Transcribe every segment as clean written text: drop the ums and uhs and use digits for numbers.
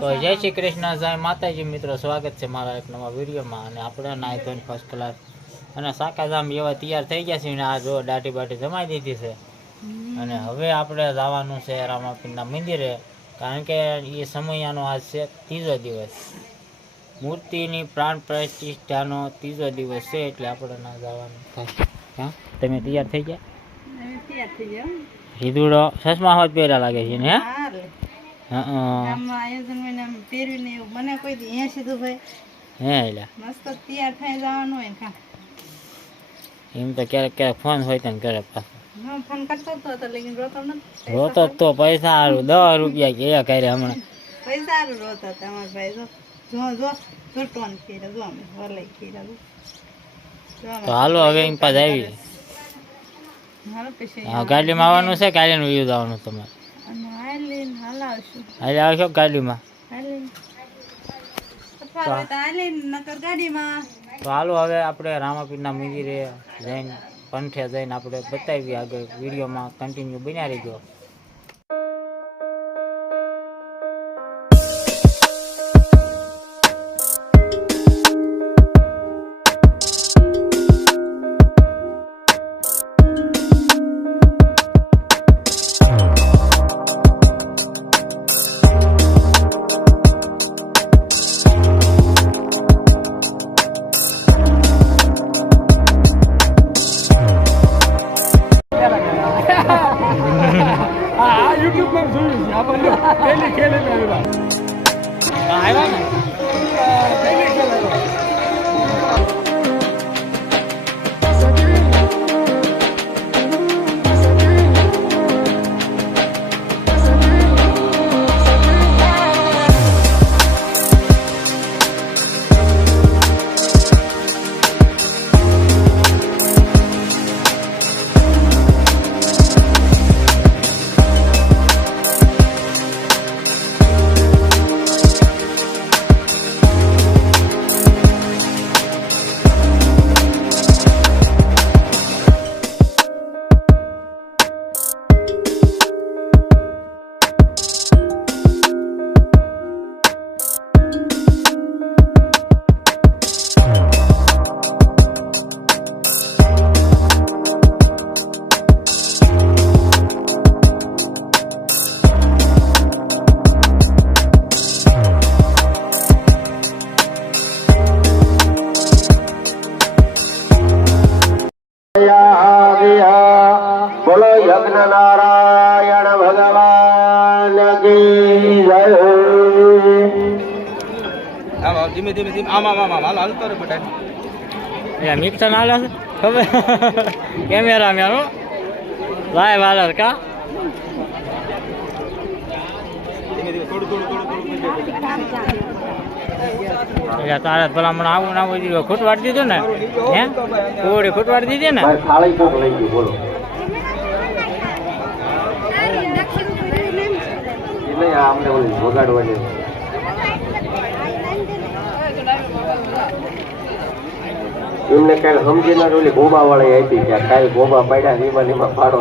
તો જય શ્રી કૃષ્ણ, જય માતાજી મિત્રો, સ્વાગત છે મારા એક નવા વિડીયોમાં. અને આપણે નાઈ ધોઈને ફર્સ્ટ ક્લાસ અને સાકાજામ એવા તૈયાર થઈ ગયા છે ને આ જો દાઢી બાટી જમાઈ દીધી છે. અને હવે આપણે જવાનું છે રામાપીરના મંદિરે, કારણ કે એ સમયાનો આજ છે ત્રીજો દિવસ, મૂર્તિની પ્રાણ પ્રતિષ્ઠાનો ત્રીજો દિવસ છે, એટલે આપણે ના જવાનું થાય. હા, તમે તૈયાર થઈ ગયા? હીધુડો ચશ્મા હોત પહેરા લાગે છે ને? એમ તો ક્યારેક ક્યારેક ફોન હોય તો કરે રોતો તો પૈસા સારું 10 રૂપિયા કે કરે હમણાં પૈસા સારું રોતા તમારા ભાઈ તો હાલો હવે એમ પાસ આવી ગાડીમાં આવવાનું છે, ગાડીનું વ્યૂ જવાનું તમારે હાલે આવશો ગાડીમાં? તો હાલો હવે આપણે રામાપીરના મંદિરે જઈને કંઠે જઈને આપણે બતાવીએ, આગળ વિડીયોમાં કન્ટિન્યુ બન્યા રહીજો. બોલો યજ્ઞ નારાયણ ભગવાન કી જય. ધીમે ધીમે ધીમે આમાં હાલતો રે બટાઈ મિક્સર ના લે ખબર કેમેરા મેનો લાય વાલર કા ધીમે ધીમે થોડું તારે ભલામણ આવું ના હોય ખૂટવાડી દીધું ને? હે થોડી ખૂટવાડી દીધી ને? થાળી કોક લઈ ગયું બોલો. એટલે અમને ઓલી વગાડવા છે. એમને કઈ સમજીને ઓલી ગોબા વાળી આપી ગયા, કાંઈ ગોબા પાડ્યા એમાં ફાળો.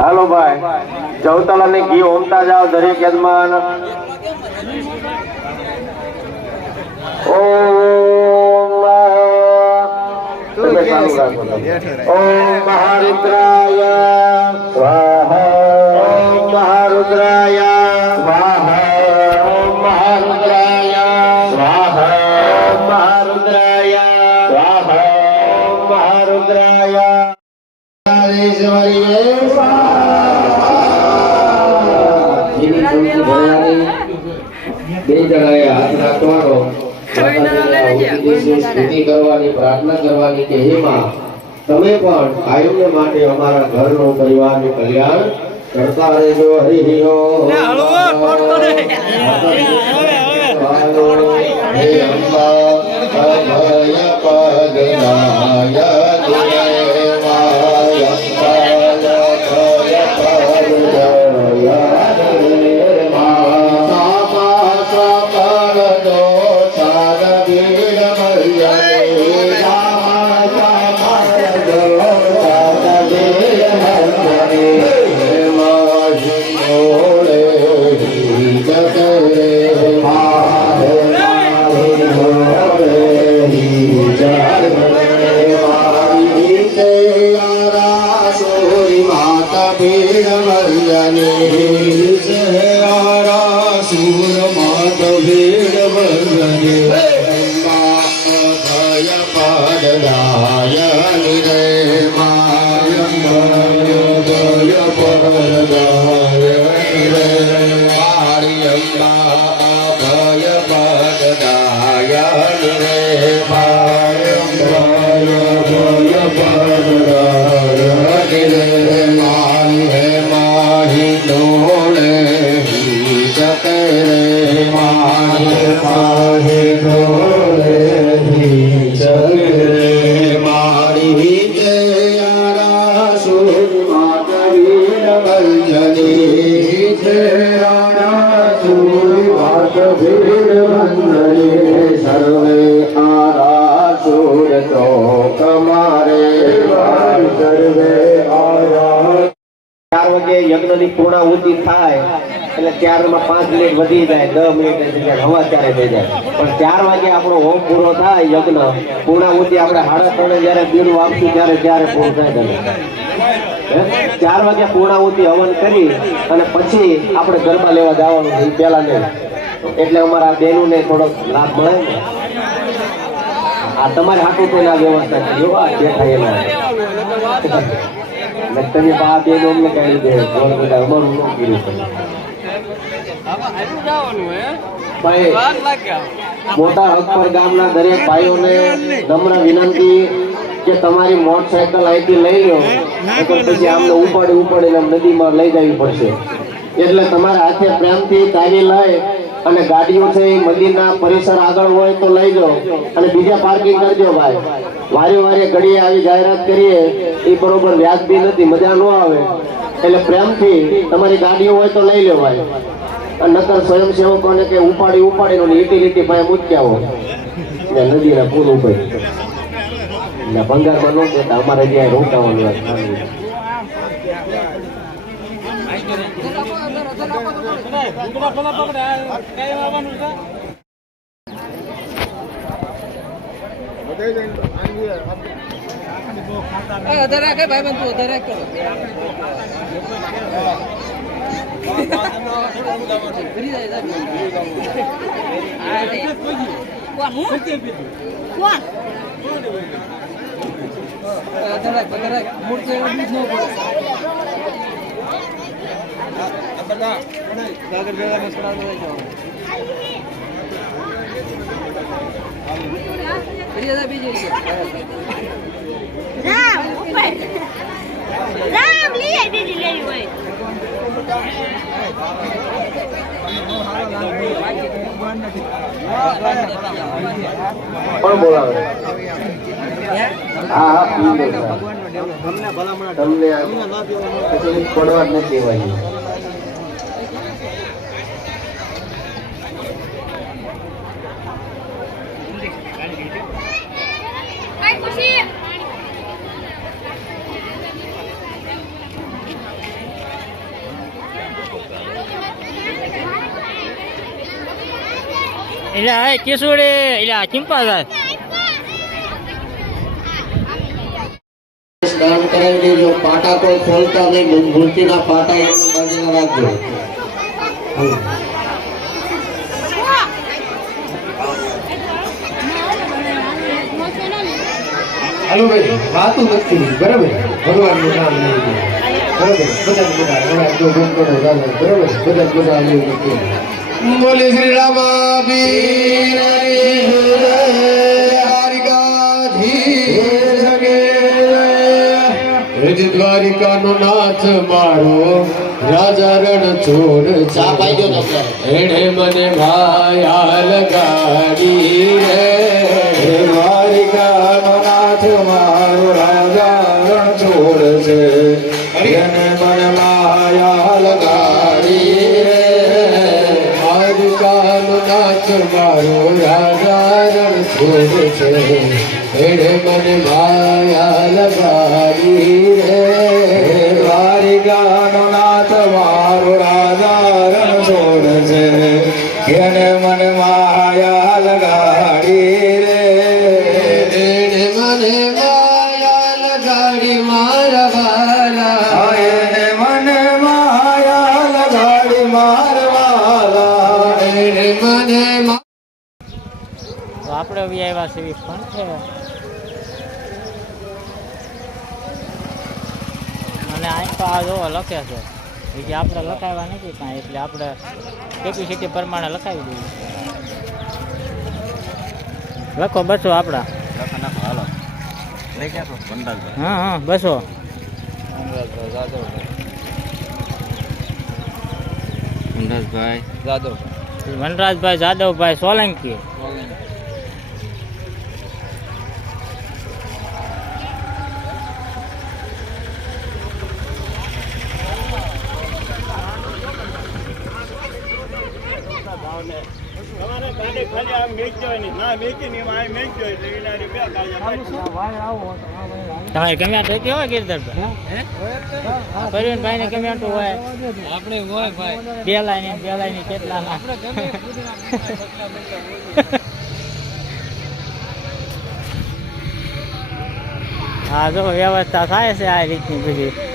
હાલો ભાઈ, જવતલા ને ઘી ઓમતા જાઓ દરેક યજમાન. ઓમ મહારુદ્રાય સ્વાહા, ઓમ મહારુદ્રાય સ્વાહા, ઓમ મહારુદ્રાય સ્વાહા, ઓમ મહારુદ્રાય સ્વાહા, ઓમ મહારુદ્રાય. બે જણાએ હાથ રાખવાનો, સ્તુતિ કરવાની, પ્રાર્થના કરવાની કે હે માં, તમે પણ કાયમને માટે અમારા ઘરનું પરિવારનું કલ્યાણ કરતા રહેજો. હરિ ઓમ. હે અંબા અભય પગનાય દેવાય Hare સુર માત વેદ વંદને ભય પડદાય રે માય ભય પડદાય રે મારિયમ્મા ભય પડદાય રે માય ભય પડદાય રે માય માહી ડોળે જકે રે માહી ડોળે જકે રે મારી જયારા સુર માતવી વંદની જયારા સુર માતવી વંદની સર્વે આરા સુર તો તમારે સર્વે આરા 4 વાગે યજ્ઞની પૂર્ણાહુતિ થાય એટલે 4 માં 5 મિનિટ વધી જાય 10 મિનિટ જગ્યાએ હવા 4 થઈ જાય પણ 4 વાગે આપણો હોમ પૂરો થાય યજ્ઞ પૂર્ણાહુતિ આપણે 3:30 જ્યારે દીનું આપશું ત્યારે પૂરું થાય તમે 4 વાગે પૂર્ણાહુતિ હવન કરી અને પછી આપણે ગરબા લેવા જવાનું છે પહેલા નહીં એટલે અમારા બહેનોને થોડો લાભ મળે ને આ તમારે હાટું થઈને આ વ્યવસ્થા કરી આ બેઠા એના તમે બા બેન અમને કહી દે અમારું ન કર્યું ભાઈ મોટા હકપર ગામના દરેક ભાઈઓને નમ્ર વિનંતી કે તમારી મોટરસાયકલ અહીંથી લઈ લો પછી આમને ઉપાડીને નદીમાં લઈ જવી પડશે એટલે તમારા હાથે પ્રેમથી તારી લઈ અને ગાડીઓ છે એ મંદિરના પરિસર આગળ હોય તો લઈ જાઓ અને બીજા પાર્કિંગ કરજો ભાઈ વારે ઘડીએ આવી જાહેરાત કરીએ એ બરોબર વ્યાજબી નથી મજા ન આવે એટલે પ્રેમથી તમારી ગાડીઓ હોય તો લઈ લો ભાઈ અને નકર સ્વયંસેવકોને કે ઉપાડીને લીટી ભાઈ મૂક્યા હોય ને નદીના પુલ ઉપર ને ભંગારમાં ન કહેતા અમારે જ્યાં રોકાવાનું કોણ બોલાવે હા તમને પડવા જ નથી કહેવાય એટલે આ કેસુડે એટલે આ ચિંપા જાય દાન કરાવી દેજો પાટા કોઈ ખોલતા નહીં મૂર્તિના પાટા એમને બાંધીને રાખજો હાલો ભાઈ વાતું નથી બરાબર ભગવાનનું નામ નહીં બરાબર બધા બોલે શ્રી રામાબીર દ્વારિકાનો નાથ મારો રાજા રણ છોડ એને મને માયા લગાડી રે દ્વારિકાનો નાથ મારો રાજા રણ છોડ છે એને મને માયા લગાડી રે દ્વારિકાનો નાથ મારો રાજા રણ છોડ છે એને મને માયા લગાડી રે દ્વારિકાનો નાથ મારો રાજા રણ છોડ છે એને મને માયા લગાડી રે એને મને માયા લગાડી મારા વાલા એને મને માયા મારવાલા એને મને તો આપણે બી આવ્યા છે પણ છે અને અહીં તો આ જોવો લખે છે બીજી આપણે લખાવ્યા નથી કાંઈ એટલે આપણે કેપેસિટી પ્રમાણે લખાવી દઈએ લખો બસો આપણા હા હા બસો વનરાજભાઈ જાદવભાઈ સોલંકી તમારે કમેન્ટ હોય કેવા ગિરધરભાઈ પરવીનભાઈ ને કમેન્ટ હોય આપણે હોય ભાઈ બે લાઈન કેટલા હા જો વ્યવસ્થા થાય છે આ રીતની બધી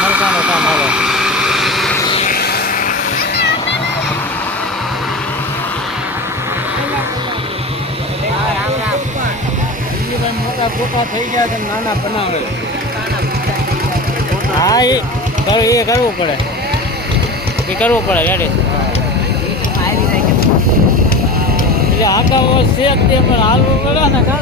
મરચાનો કામ આવે મોટા ફોટા થઈ ગયા છે નાના બનાવે હા એ કરવું પડે રેડી એટલે આખા શેક તે પણ હાલવું પડે ને કા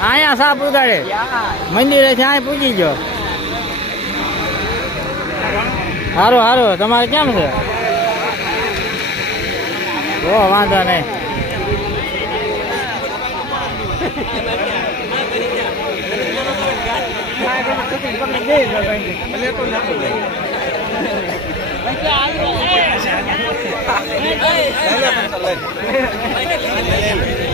અહીંયા સાપ ઉગાડે મંદિરે થી અહીં પૂજી ગયો સારું તમારે કેમ છે ઓ વાંધો નહીં લઈ